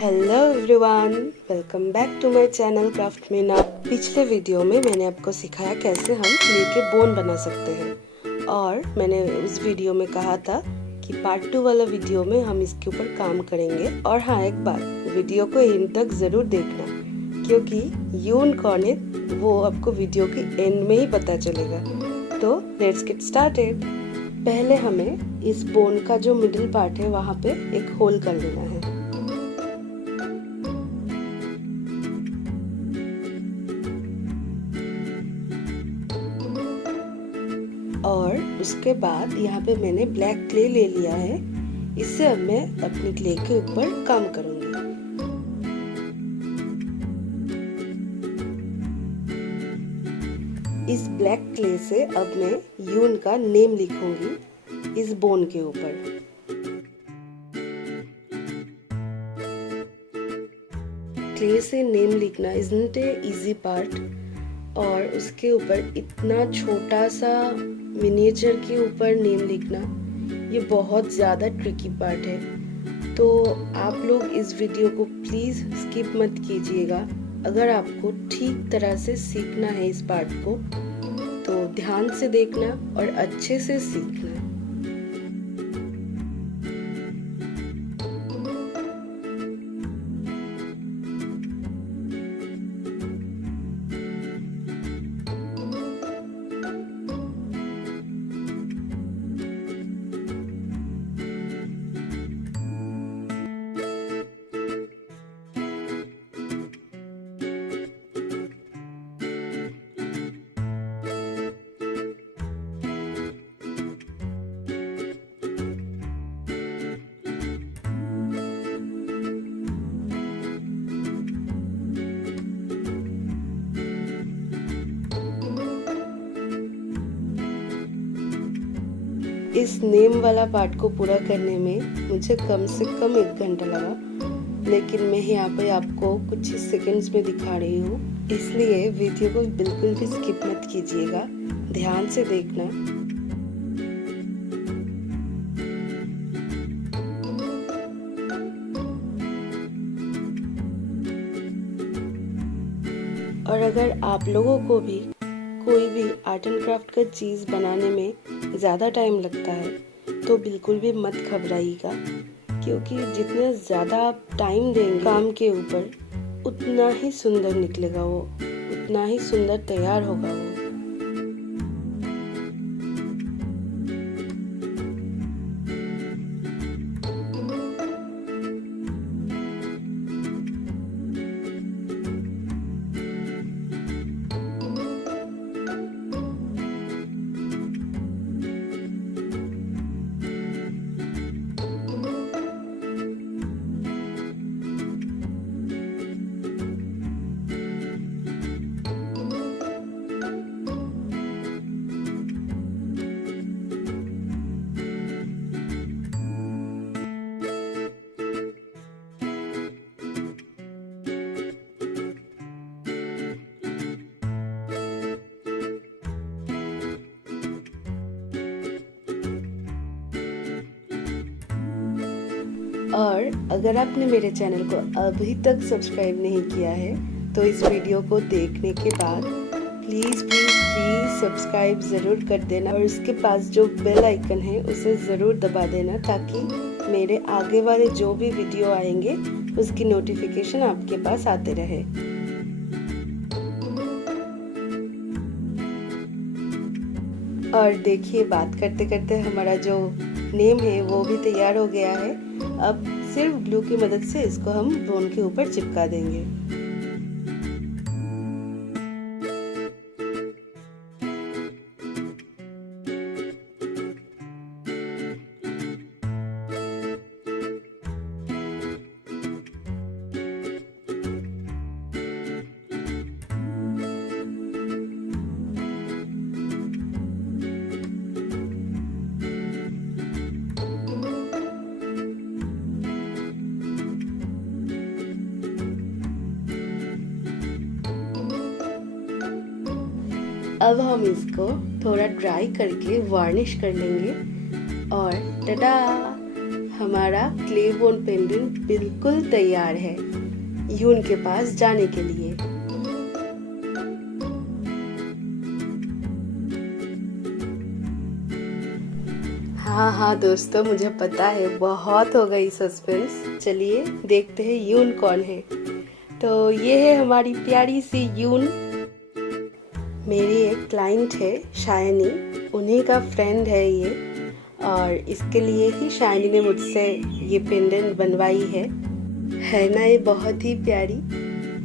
Hello everyone, welcome back to my channel Craftme now. पिछले video में मैंने आपको सिखाया कैसे हम क्ले के बोन बना सकते हैं और मैंने उस वीडियो में कहा था कि पार्ट 2 वाला वीडियो में हम इसके ऊपर काम करेंगे। और हाँ, एक बात, वीडियो को एंड तक ज़रूर देखना क्योंकि यून कौन है वो आपको वीडियो के एंड में ही पता चलेगा। तो लेट्स गेट स्टार्टेड। पहले हमें इस बोन का जो मिडिल पार्ट है वहाँ पे एक होल कर लेना है। और उसके बाद यहाँ पे मैंने ब्लैक क्ले ले लिया है। इससे अब मैं अपनी क्ले के ऊपर काम करूंगी। इस ब्लैक क्ले से अब मैं यून का नेम लिखूंगी इस बोन के ऊपर। क्ले से नेम लिखना इज़न्ट ए इजी पार्ट, और उसके ऊपर इतना छोटा सा मिनिएचर के ऊपर नेम लिखना ये बहुत ज़्यादा ट्रिकी पार्ट है। तो आप लोग इस वीडियो को प्लीज़ स्किप मत कीजिएगा। अगर आपको ठीक तरह से सीखना है इस पार्ट को तो ध्यान से देखना और अच्छे से सीखना। इस नेम वाला पार्ट को पूरा करने में मुझे कम से कम 1 घंटा लगा, लेकिन मैं यहाँ पे आपको कुछ सेकंड्स में दिखा रही हूँ, इसलिए वीडियो को बिल्कुल भी स्किप मत कीजिएगा, ध्यान से देखना। और अगर आप लोगों को भी कोई भी आर्ट एंड क्राफ्ट का चीज़ बनाने में ज़्यादा टाइम लगता है तो बिल्कुल भी मत घबराइएगा, क्योंकि जितना ज़्यादा आप टाइम देंगे काम के ऊपर उतना ही सुंदर निकलेगा वो, उतना ही सुंदर तैयार होगा वो। और अगर आपने मेरे चैनल को अभी तक सब्सक्राइब नहीं किया है तो इस वीडियो को देखने के बाद प्लीज़ सब्सक्राइब ज़रूर कर देना, और उसके पास जो बेल आइकन है उसे ज़रूर दबा देना ताकि मेरे आगे वाले जो भी वीडियो आएंगे उसकी नोटिफिकेशन आपके पास आते रहे। और देखिए, बात करते करते हमारा जो नेम है वो भी तैयार हो गया है। अब सिर्फ ग्लू की मदद से इसको हम बोन के ऊपर चिपका देंगे। अब हम इसको थोड़ा ड्राई करके वार्निश कर लेंगे और टडा, हमारा क्ले बोन पेंडेंट बिल्कुल तैयार है यून के पास जाने के लिए। हाँ दोस्तों, मुझे पता है बहुत हो गई सस्पेंस। चलिए देखते हैं यून कौन है। तो ये है हमारी प्यारी सी यून। मेरी एक क्लाइंट है शायनी, उन्हीं का फ्रेंड है ये, और इसके लिए ही शायनी ने मुझसे ये पेंडेंट बनवाई है ना ये बहुत ही प्यारी।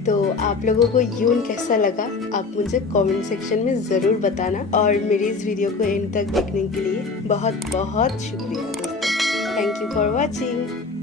तो आप लोगों को यून कैसा लगा आप मुझे कमेंट सेक्शन में ज़रूर बताना, और मेरी इस वीडियो को एंड तक देखने के लिए बहुत बहुत शुक्रिया दोस्तों। Thank you for watching.